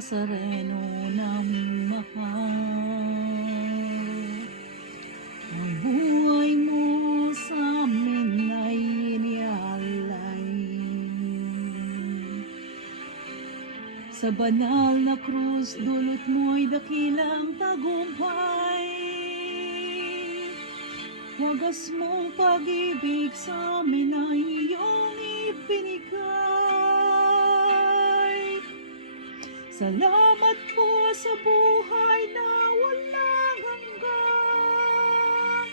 Nazareno naming mahal. Ang buhay mo sa amin ay inialay. Sa banal na krus, dulot mo'y dakilang tagumpay. Wagas mong pag-ibig sa amin ay iyong ibinigay. Salamat po sa buhay na walang hanggan.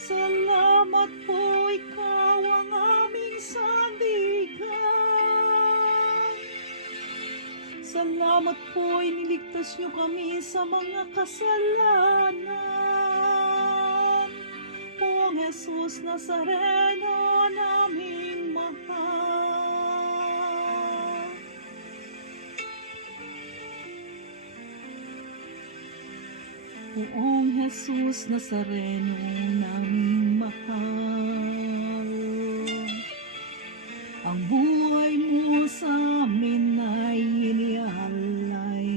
Salamat po, ikaw ang aming sandigan. Salamat po, iniligtas niyo kami sa mga kasalanan. Poong Jesus Nazareno naming mahal. Poong Jesus Nazareno naming mahal. Ang buhay mo sa amin ay inialay.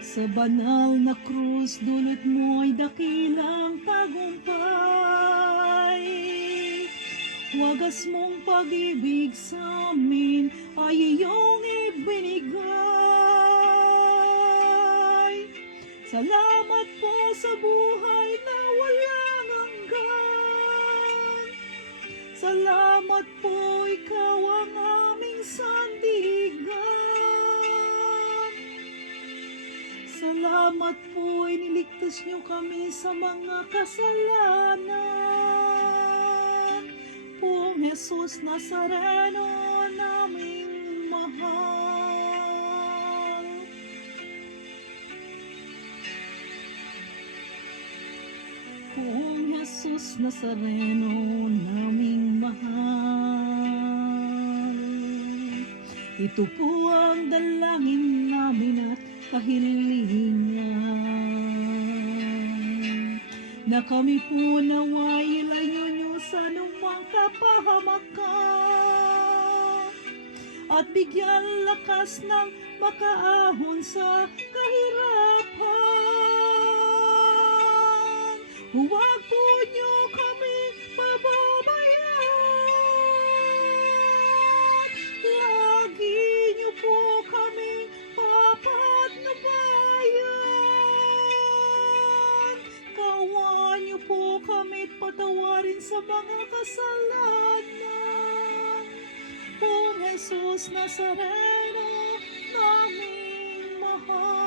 Sa banal na krus, dulot mo'y dakilang tagumpay. Wagas mong pag-ibig sa amin ay iyong ibinigay. Salamat po sa buhay na walang hanggan. Salamat po, ikaw ang aming sandigan. Salamat po, iniligtas niyo kami sa mga kasalanan. Poong Jesus Nazareno naming mahal. Poong Jesus Nazareno naming mahal. Ito po ang dalangin namin at kahilingan, na kami po naway ilayo niyo sa anumang kapahamakan, at bigyan lakas ng makaahon sa kahirapan. Huwag po niyo kami pababayaan. Lagi niyo po kami papatnubayan. Kaawaan niyo po kami patawarin sa mga kasalanan. Poong Jesus Nazareno naming mahal.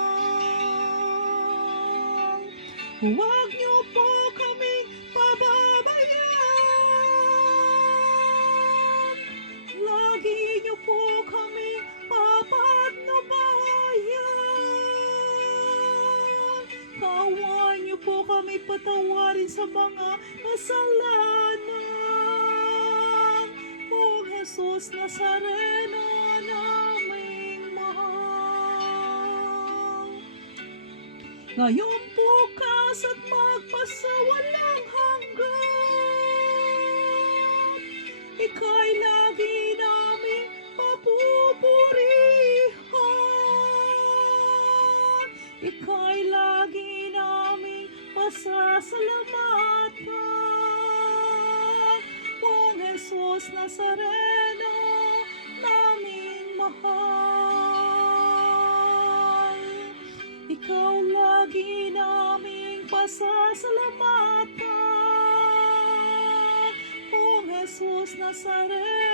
Huwag niyo po kaming pababayaan. Lagi niyo po kaming papatnubayan. Kaawaan niyo po kami patawarin sa mga kasalanan. Poong Jesus Nazareno naming mahal. Ngayon bukas at magpasawalang hanggan, ika'y lagi naming papupurihan. Ika'y lagi naming pasasalamatan. Poong Jesus Nazareno naming mahal. Ikaw lagi naming pasasalamatan. Poong Jesus Nazareno